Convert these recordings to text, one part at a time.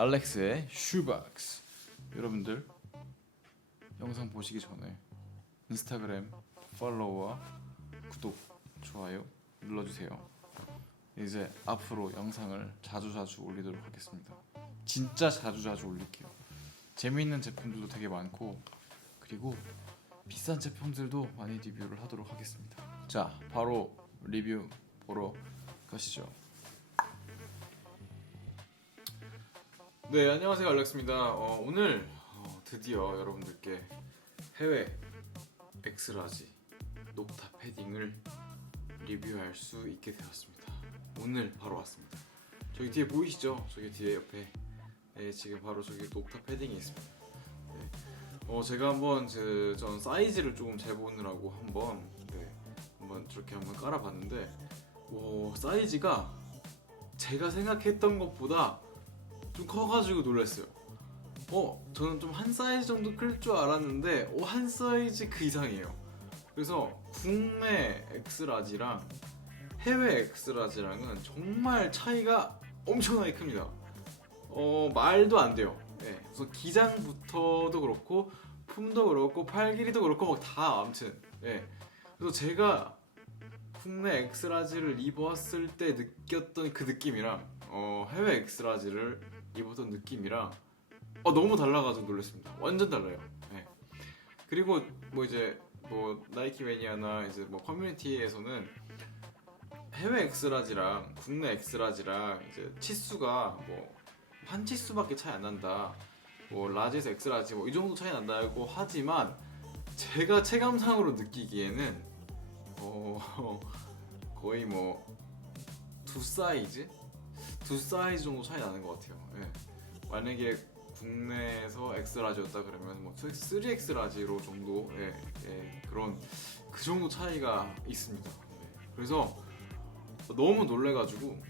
알렉스의 슈박스 여러분들 영상 보시기 전에 인스타그램 팔로우와 구독, 좋아요 눌러주세요. 이제 앞으로 영상을 자주자주 올리도록 하겠습니다. 진짜 자주자주 올릴게요. 재미있는 제품들도 되게 많고 그리고 비싼 제품들도 많이 리뷰를 하도록 하겠습니다. 자 바로 리뷰 보러 가시죠 네 안녕하세요. 알렉스입니다. 어, 오늘 어, 드디어 여러분들께 해외 엑스라지 녹타 패딩을 리뷰할 수 있게 되었습니다. 오늘 바로 왔습니다. 저기 뒤에 보이시죠? 저기 뒤에 옆에. 네, 지금 바로 저기 녹타 패딩이 있습니다. 네. 어, 제가 한번 그, 전 사이즈를 조금 재보느라고 한번 네, 한번 저렇게 한번 깔아봤는데 오, 사이즈가 제가 생각했던 것보다 좀 커가지고 놀랐어요. 어, 저는 좀 한 사이즈 정도 클 줄 알았는데, 오, 한 사이즈 그 이상이에요. 그래서 국내 엑스라지랑 해외 엑스라지랑은 정말 차이가 엄청나게 큽니다. 어, 말도 안 돼요. 예, 그래서 기장부터도 그렇고, 품도 그렇고, 팔 길이도 그렇고, 막 다 아무튼. 예. 그래서 제가 국내 엑스라지를 입었을 때 느꼈던 그 느낌이랑 어, 해외 엑스라지를 입었던 느낌이랑 어, 너무 달라가지고 놀랐습니다. 완전 달라요. 네. 그리고 뭐 이제 뭐 나이키 매니아나 이제 뭐 커뮤니티에서는 해외 엑스라지랑 국내 엑스라지랑 이제 치수가 뭐 한 치수밖에 차이 안 난다. 뭐 라지에서 엑스라지 뭐 이 정도 차이 난다고 하지만 제가 체감상으로 느끼기에는 어 거의 뭐 두 사이즈 두 사이즈 정도 차이 나는 것 같아요. 예. 만약에 국내에서 엑스라지였다 그러면 뭐 3X 라지로 정도 예, 예, 그런 그 정도 차이가 있습니다. 예. 그래서 너무 놀래가지고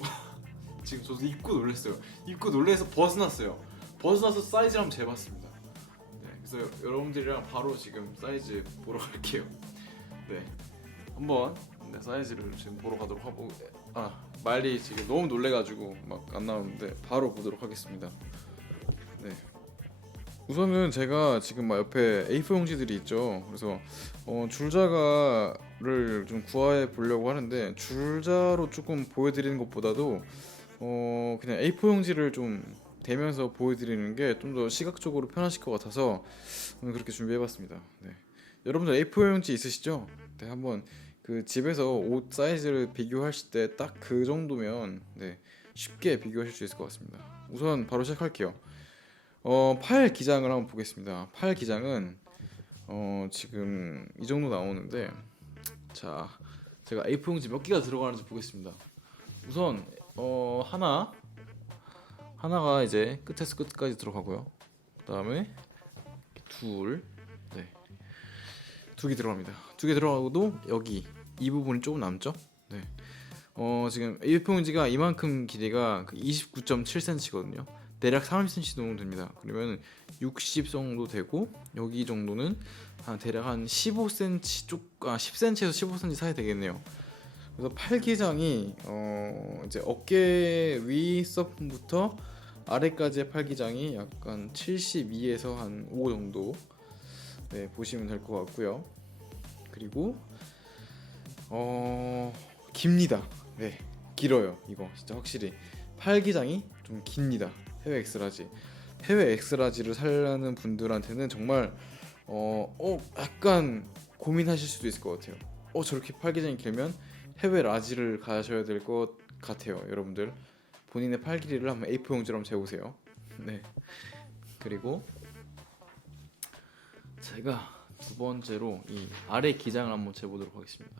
지금 저도 입고 놀랐어요. 입고 놀래서 벗어났어요. 벗어나서 사이즈 한번 재봤습니다. 네, 그래서 여러분들이랑 바로 지금 사이즈 보러 갈게요. 네, 한번 네, 사이즈를 지금 보러 가도록 하고 아 말이 지금 너무 놀래가지고 막 안 나오는데 바로 보도록 하겠습니다. 네. 우선은 제가 지금 막 옆에 A4 용지들이 있죠. 그래서 어, 줄자가를 좀 구해 보려고 하는데 줄자로 조금 보여드리는 것보다도 어, 그냥 A4 용지를 좀 대면서 보여드리는 게 좀 더 시각적으로 편하실 것 같아서 오늘 그렇게 준비해봤습니다. 네. 여러분들 A4 용지 있으시죠? 네, 한번 그 집에서 옷 사이즈를 비교하실 때 딱 그 정도면 네, 쉽게 비교하실 수 있을 것 같습니다. 우선 바로 시작할게요. 어, 팔 기장을 한번 보겠습니다. 팔 기장은 어, 지금 이 정도 나오는데 자 제가 A4 용지 몇 개가 들어가는지 보겠습니다. 우선 어, 하나 하나가 이제 끝에서 끝까지 들어가고요. 그 다음에 둘, 네, 두 개 들어갑니다. 두 개 들어가고도 여기 이 부분이 조금 남죠. 네. 어 지금 A4 용지가 이만큼 길이가 그 29.7cm거든요. 대략 30cm 정도 됩니다. 그러면 60 정도 되고 여기 정도는 한 대략 한 15cm 쪽 아 10cm에서 15cm 사이 되겠네요. 그래서 팔기장이 어 이제 어깨 위 서품부터 아래까지의 팔기장이 약간 72에서 한 5 정도 네, 보시면 될 것 같고요. 그리고 어 깁니다. 네, 길어요. 이거 진짜 확실히 팔기장이 좀 깁니다. 해외 엑스라지. 해외 엑스라지를 살려는 분들한테는 정말 어, 어 약간 고민하실 수도 있을 것 같아요. 어 저렇게 팔기장이 길면 해외 라지를 가셔야 될 것 같아요, 여러분들. 본인의 팔 길이를 한번 A4 용지로 재보세요. 네. 그리고 제가 두 번째로 이 아래 기장을 한번 재보도록 하겠습니다.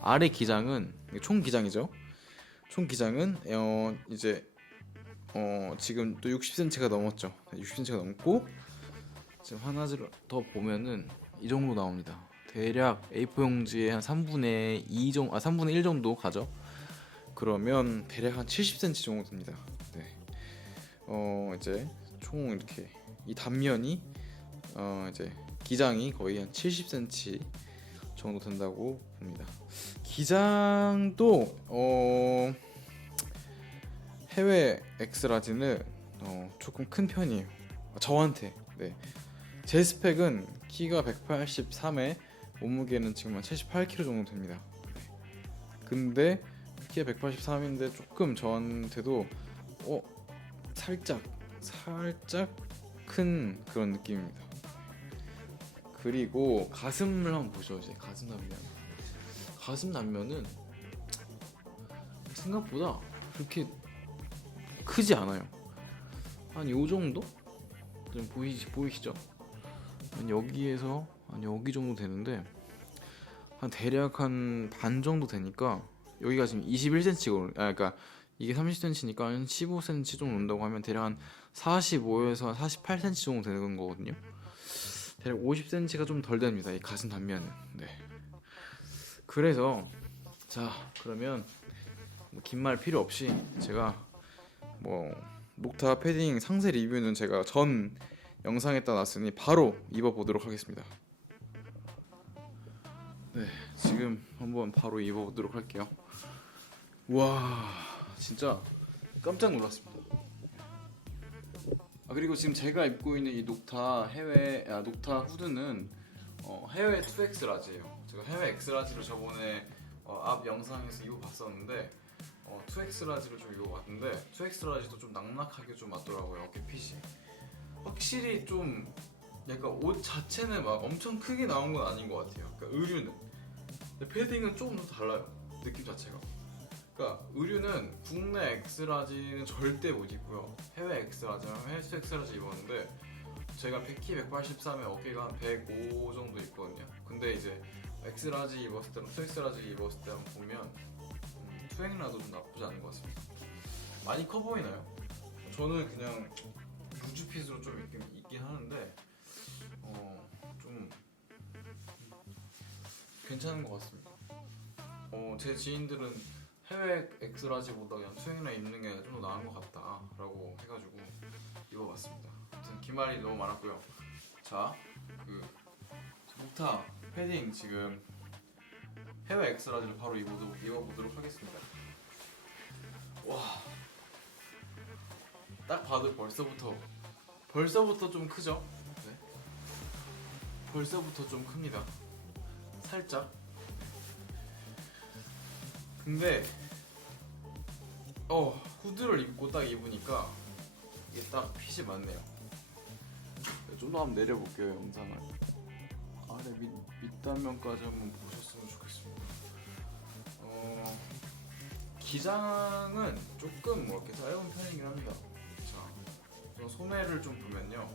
아래 기장은 총 기장이죠. 총 기장은 어 이제 어 지금 또 60cm가 넘었죠. 60cm가 넘고 지금 하나를 더 보면은 이 정도 나옵니다. 대략 A4 용지의 한 3분의 2 정도, 아 3분의 1 정도 가죠. 그러면 대략 한 70cm 정도 됩니다. 네. 어 이제 총 이렇게 이 단면이 어 이제 기장이 거의 한 70cm 정도 된다고 봅니다. 기장도 어 해외 엑스라지는 어, 조금 큰 편이에요. 저한테. 네. 제 스펙은 키가 183에 몸무게는 지금 한 78kg 정도 됩니다. 네. 근데 키가 183인데 조금 저한테도 어 살짝 살짝 큰 그런 느낌입니다. 그리고 가슴을 한번 보죠 이제. 가슴 남면. 가슴 남면은 생각보다 그렇게 크지 않아요. 한 요 정도? 좀 보이시 보이시죠? 한 여기에서 한 여기 정도 되는데 한 대략 한 반 정도 되니까 여기가 지금 21cm고 아 그러니까 이게 30cm니까 한 15cm 정도 온다고 하면 대략 한 45에서 48cm 정도 되는 거거든요. 대략 50cm가 좀 덜 됩니다. 이 가슴 단면은. 네. 그래서 자 그러면 뭐 긴말 필요 없이 제가 뭐 녹타 패딩 상세 리뷰는 제가 전 영상에다 놨으니 바로 입어보도록 하겠습니다. 네, 지금 한번 바로 입어보도록 할게요. 와, 진짜 깜짝 놀랐습니다. 아 그리고 지금 제가 입고 있는 이 녹타 해외 아, 녹타 후드는 어, 해외 2X 라지예요. 제가 해외 X 라지로 저번에 어, 앞 영상에서 입어봤었는데 어, 2X 라지로 좀 입어봤는데 2X 라지도 좀 낙낙하게 좀 맞더라고요 어깨 핏이. 확실히 좀 약간 옷 자체는 막 엄청 크게 나온 건 아닌 것 같아요. 그러니까 의류는. 패딩은 조금 더 달라요. 느낌 자체가. 그러니까 의류는 국내 엑스라지는 절대 못 입고요. 해외 엑스라지랑 해외 엑스라지 입었는데 제가 100키 183에 어깨가 한 105 정도 있거든요. 근데 이제 엑스라지 입었을 때랑 투엑스라지 입었을 때 한번 보면 음, 투엑라도 좀 나쁘지 않은 것 같습니다. 많이 커 보이나요? 저는 그냥 루즈핏으로 좀 있긴, 있긴 하는데 어, 좀 괜찮은 것 같습니다. 어, 제 지인들은 해외 엑스라지보다 그냥 수행이나 입는 게 좀 더 나은 것 같다라고 해가지고 입어봤습니다. 아무튼 기말이 너무 많았고요. 자, 그 목타 패딩 지금 해외 엑스라지를 바로 입어도, 입어보도록 하겠습니다. 와, 딱 봐도 벌써부터 벌써부터 좀 크죠? 네. 벌써부터 좀 큽니다. 살짝. 근데 어 후드를 입고 딱 입으니까 이게 딱 핏이 맞네요. 좀 더 한번 내려볼게요 영상을. 아래 밑 밑단면까지 한번 보셨으면 좋겠습니다. 어 기장은 조금 뭐 이렇게 짧은 편이긴 합니다. 자, 저 소매를 좀 보면요.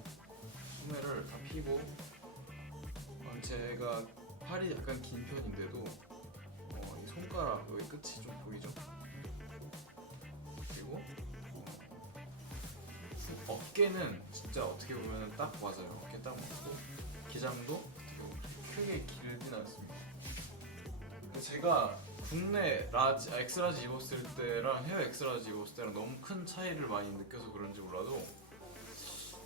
소매를 다 피고 어, 제가 팔이 약간 긴 편인데도 손가락 여기 끝이 좀 보이죠? 그리고 어, 후- 어깨는 진짜 어떻게 보면 딱 맞아요. 어깨 딱 맞고 기장도 어떻게 크게 길진 않습니다. 근데 제가 국내 라지, 아, 엑스라지 입었을 때랑 해외 엑스라지 입었을 때랑 너무 큰 차이를 많이 느껴서 그런지 몰라도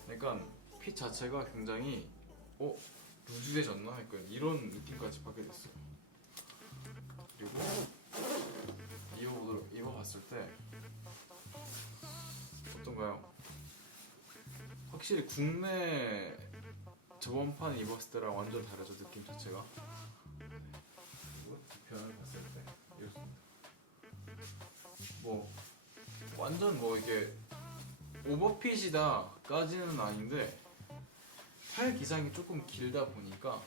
약간 핏 자체가 굉장히 어 루즈해졌나 약간 이런 느낌까지 받게 됐어요. 그리고 입어보도록 입어봤을 때 어떤가요? 확실히 국내 저번 판 입었을 때랑 완전 다르죠 느낌 자체가. 그리고 뒤편을 봤을 때 이렇습니다. 뭐 완전 뭐 이게 오버핏이다까지는 아닌데 팔 기장이 조금 길다 보니까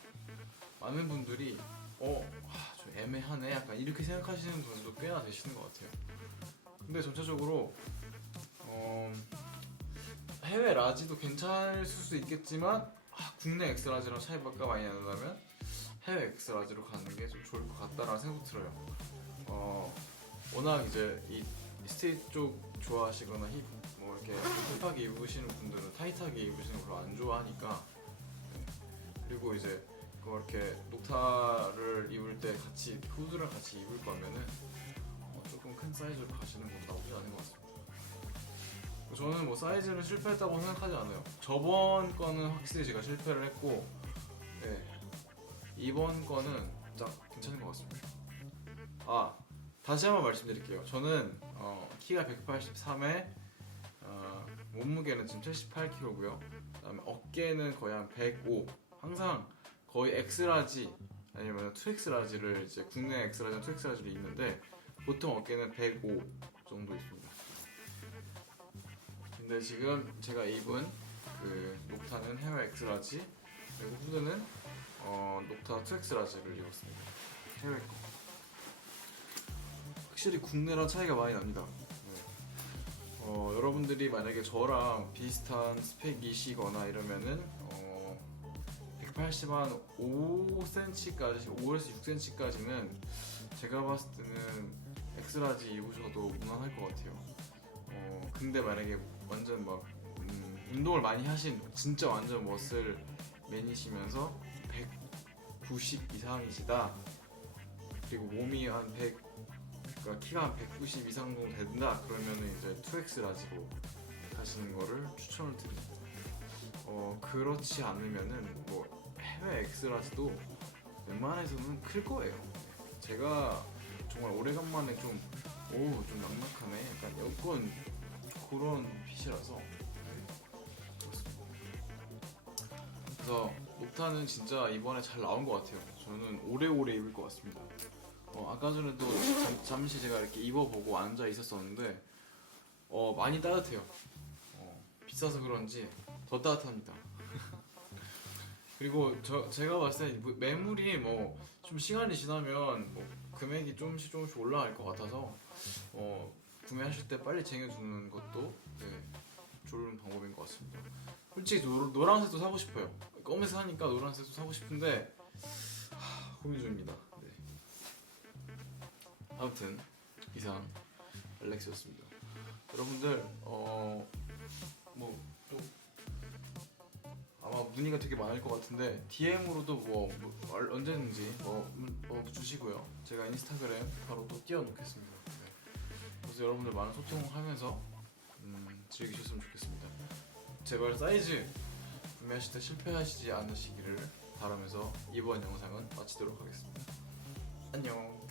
많은 분들이 어, 애매하네 약간 이렇게 생각하시는 분들도 꽤나 되시는 것 같아요. 근데 전체적으로 어, 해외 라지도 괜찮을 수도 있겠지만 아, 국내 엑스 라지랑 차이가 많이 난다면 해외 엑스 라지로 가는 게 좀 좋을 것 같다라는 생각 들어요. 어, 워낙 이제 이 스테이트 쪽 좋아하시거나 힙, 뭐 이렇게 힙하게 입으시는 분들은 타이트하게 입으시는 걸 안 좋아하니까 네. 그리고 이제 그 이렇게 녹타를 입을 때 같이 후드랑 같이 입을 거면은 어, 조금 큰 사이즈로 가시는 건 나쁘지 않은 것 같습니다. 저는 뭐 사이즈는 실패했다고 생각하지 않아요. 저번 거는 확실히 제가 실패를 했고, 네. 이번 거는 딱 괜찮은 것 같습니다. 아 다시 한번 말씀드릴게요. 저는 어, 키가 183에 어, 몸무게는 지금 78kg고요. 그다음에 어깨는 거의 한 105. 항상 거의 엑스라지 아니면 2엑스라지를 이제 국내 엑스라지나 2엑스라지를 입는데 보통 어깨는 105 정도 있습니다. 근데 지금 제가 입은 그 녹타는 해외 엑스라지 그리고 후드는 어, 녹타 2엑스라지를 입었습니다. 해외 거. 확실히 국내랑 차이가 많이 납니다. 네. 어, 여러분들이 만약에 저랑 비슷한 스펙이시거나 이러면은 어, 180 한 5cm까지, 5에서 6cm까지는 제가 봤을 때는 엑스라지 입으셔도 무난할 것 같아요. 어, 근데 만약에 완전 막 음, 운동을 많이 하신 진짜 완전 머슬 맨이시면서 190 이상이시다. 그리고 몸이 한 100, 그러니까 키가 한 190 이상 정도 된다. 그러면은 이제 2X 라지로 하시는 거를 추천을 드립니다. 어 그렇지 않으면은 뭐 해외 X 라지도 웬만해서는 클 거예요. 제가 정말 오래간만에 좀 오 좀 낭낙하네. 약간 여권 그런 핏이라서 네. 그래서 녹타는 진짜 이번에 잘 나온 것 같아요. 저는 오래오래 입을 것 같습니다. 어, 아까 전에도 잠, 잠시 제가 이렇게 입어보고 앉아 있었었는데 어, 많이 따뜻해요. 어, 비싸서 그런지 더 따뜻합니다. 그리고 저 제가 봤을 때뭐 매물이 뭐 좀 시간이 지나면 뭐 금액이 조금씩 조금씩 올라갈 것 같아서 어, 구매하실 때 빨리 쟁여두는 것도 네, 좋은 방법인 것 같습니다. 솔직히 노, 노란색도 사고 싶어요. 검은색 하니까 노란색도 사고 싶은데 하, 고민 중입니다. 네. 아무튼 이상 알렉스였습니다. 여러분들 어뭐 또 아마 문의가 되게 많을 것 같은데 DM으로도 뭐, 뭐 얼- 언제든지 뭐, 문- 뭐 주시고요. 제가 인스타그램 바로 또 띄워놓겠습니다. 네. 그래서 여러분들 많은 소통하면서 음, 즐기셨으면 좋겠습니다. 제발 사이즈 구매하실 때 실패하시지 않으시기를 바라면서 이번 영상은 마치도록 하겠습니다. 안녕.